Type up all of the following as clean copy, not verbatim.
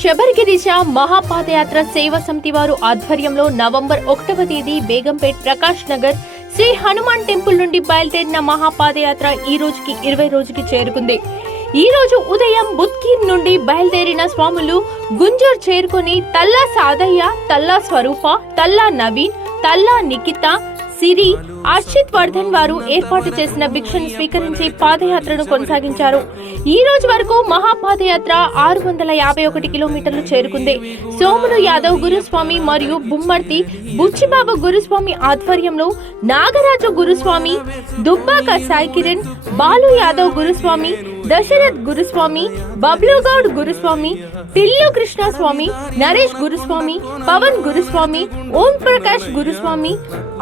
శబరిగిరీశ మహాపాదయాత్ర సేవా సమితి వారు ఆధ్వర్యంలో నవంబర్ 1వ తేదీ బేగంపేట్ ప్రకాష్ నగర్ శ్రీ హనుమాన్ టెంపుల్ నుండి బయలుదేరిన మహాపాదయాత్ర ఈ రోజుకి 20 రోజుకి చేరుకుంది. ఈ రోజు ఉదయం బుద్కీర్ నుండి బయలుదేరిన స్వాములు గుంజూర్ చేరుకుని తల్లా సాదయ్య, తల్లా స్వరూప, తల్లా నవీన్, తల్లా నిఖిత, సిరి, అర్షిత్ వర్ధన్ వారు ఏర్పాటు చేసిన భిక్షను స్వీకరించి పాదయాత్రను కొనసాగించారు. ఈ రోజు వరకు మహాపాదయాత్ర 651 కిలోమీటర్లు చేరుకుంది. సోములు యాదవ్ గురుస్వామి మరియు బుమ్మర్తి బుచ్చిబాబు గురుస్వామి ఆధ్వర్యంలో నాగరాజు గురుస్వామి, దుబ్బాక సాయి కిరణ్, బాలు యాదవ్ గురుస్వామి, దశరథ్ గురుస్వామి, బబ్లుగౌడ్ గురుస్వామి, పిల్లు కృష్ణ స్వామి, నరేష్ గురుస్వామి, పవన్ గురుస్వామి, ఓం ప్రకాష్ గురుస్వామి,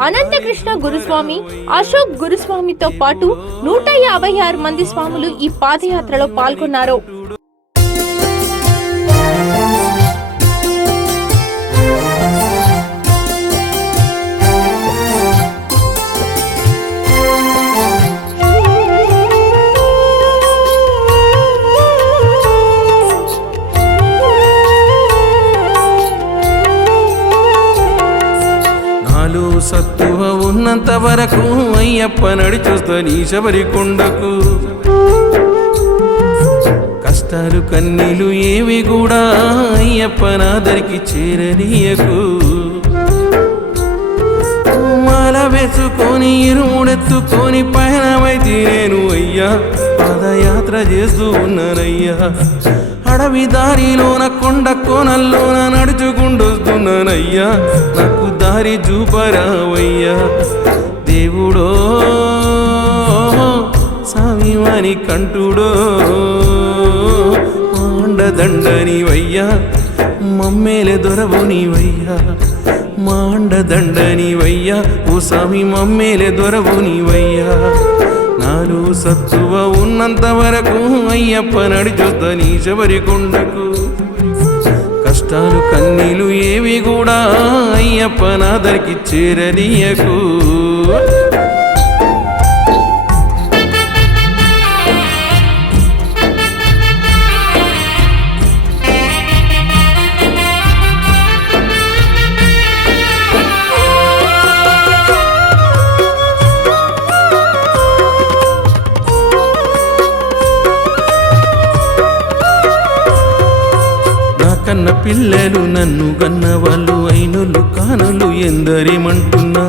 అనంత కృష్ణ గురుస్వామి, అశోక్ గురుస్వామితో పాటు 156 మంది స్వాములు ఈ పాదయాత్రలో పాల్గొన్నారు. సత్తువ ఉన్నంత వరకు అయ్యప్ప నడిచొస్తని శబరి కొండకు. కష్టాలు కన్నీలు ఏవి కూడా అయ్యప్ప నాదరికి చేరనీయకు. మాల వేసుకొని ఇరుముడెత్తుకొని పయనమైతే నేను అయ్యా పాదయాత్ర చేస్తూ ఉన్నానయ్యా. అడవి దారిలోన కొండ కోనల్లోన నడుచుకుంటొస్తున్నానయ్యా. నాకు దారి చూపరావయ్యా దేవుడో స్వామివాని కంటుడో. మాండదండనివయ్యా మమ్మేలే దొరవు నీవయ్యా. మాండదండనివయ్యా ఓ స్వామి మమ్మేలే దొరవు నీవయ్యా. నాలో సత్తువ ఉన్నంత వరకు అయ్యప్ప నడిచొస్తని శబరి కొండకు. కష్టాలు కన్నీలు ఏవి కూడా అయ్యప్ప నాదరికి చేరనీయకు. కన్న పిల్లలు నన్ను గన్న వాళ్ళు అయినులు కానులు ఎందరేమంటున్నా.